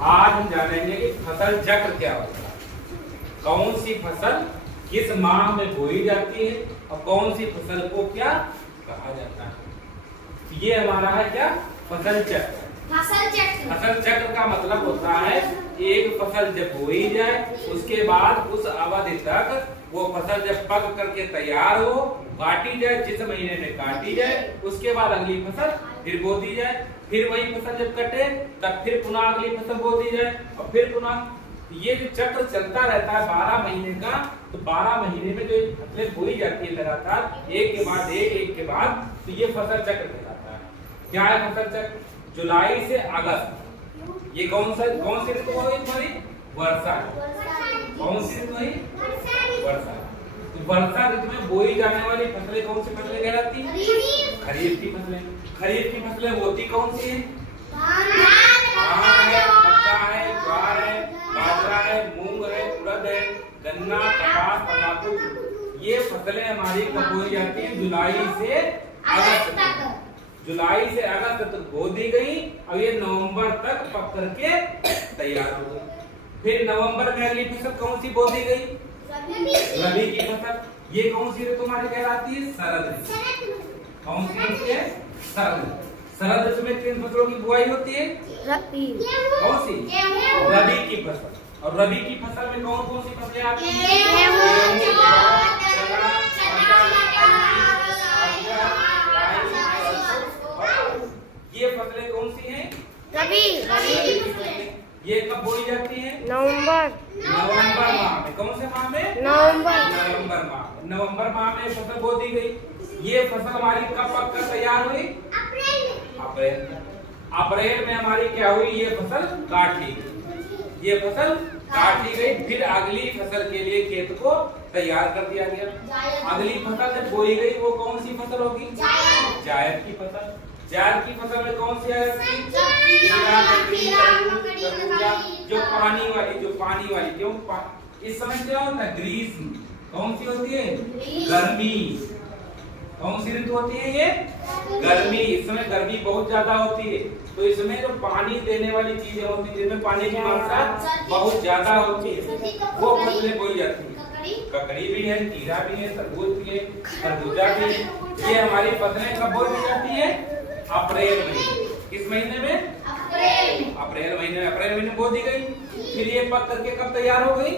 आज हम जानेंगे कि फसल चक्र क्या होता है, कौन सी फसल किस माह में बोई जाती है और कौन सी फसल को क्या कहा जाता है। ये हमारा है क्या, फसल चक्र। फसल चक्र का मतलब होता है एक फसल जब बोई जाए उसके बाद उस अवधि तक वो फसल जब पक करके तैयार हो, काटी जाए, जिस महीने में काटी जाए उसके बाद अगली फसल फिर बो दी जाए, फिर वही फसल जब कटे तब फिर पुनः अगली फसल बो दी जाए और फिर पुनः ये जो चक्र चलता रहता है 12 महीने का। तो 12 महीने में जो फसलें बोई जाती है लगातार एक के बाद एक के बाद, तो ये फसल चक्र कहलाता है। क्या है फसल चक्र? जुलाई से अगस्त, ये कौन सी ऋतु हुई तुम्हारी? वर्षा। कौन सी ऋतु हुई? वर्षा। तो वर्षा ऋतु में बोई जाने वाली फसलें कौन सी फसलें कहलाती हैं? खरीफ की फसलें। खरीफ की फसलें होती कौन सी है? धान है, मक्का है, ज्वार है, बाजरा है, मूंग है, उड़द है, गन्ना, कपास, तंबाकू। ये फसलें हमारी कब बोई जाती है? जुलाई से अगस्त तक। जुलाई से अगस्त तक बो दी गई, अब ये नवंबर तक पक करके तैयार हो गई। फिर नवंबर में अगली फसल कौन सी बो दी गई? रबी की फसल। ये कौन सी ऋतु हमारी कहलाती है? शरद ऋतु। कौन सी ऋतु है? शरद। शरद ऋतु में किन फसलों की बुआई होती है? रबी। कौन सी? रबी की फसल। और रबी की फसल में कौन कौन सी फसलें आती हैं? ये फसलें कौन सी हैं? रबी। ये कब बोई जाती हैं? नवंबर माह में। कौन से माह में? नवंबर माह में। नवंबर माह में फसल बो दी गई। ये फसल हमारी कब पक कर तैयार हुई? अप्रैल। अप्रैल में हमारी क्या हुई? ये फसल काट ली गई। ये फसल काट ली गई, फिर अगली फसल के लिए खेत को तैयार कर दिया गया। अगली फसल जब बोई गई वो कौन सी फसल होगी? जायद की फसल। जायद की फसल में कौन सी आएगी? जो पानी वाली क्यों इस समय क्या होता है? ग्रीष्म। कौन सी होती है? गर्मी। कौन सी ऋतु होती है? ये गर्मी। इस समय गर्मी बहुत ज्यादा होती है, तो इसमें जो पानी देने वाली चीजें होती है जिनमें पानी की मात्रा बहुत ज्यादा होती है वो फसलें बोई जाती है। ककड़ी भी है, खीरा भी है, तरबूज भी है, खरबूजा भी है। ये हमारी फसलें कब बोई जाती है? अप्रैल महीने। किस महीने में? अप्रैल महीने में। अप्रैल महीने बो दी गई, फिर ये पक करके कब तैयार हो गई?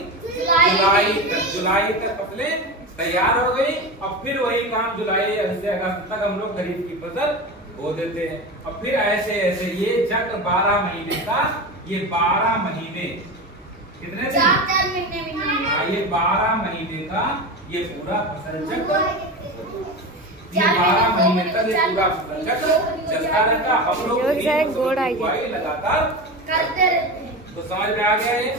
जुलाई तक फसलें तैयार हो गई। अब फिर वही काम जुलाई से अगस्त तक हम लोग खरीफ की फसल बो देते हैं। और फिर ऐसे ऐसे ये चक्र 12 महीने का, ये 12 महीने कितने दिन? 4 महीने। ये 12 महीने का ये पूरा फसल चक्र, ये 12 महीने तक ये पूरा फसल चक्र चलता रहता। हम लोग लगातार करते रहते हैं। तो समझ में आ गया ये?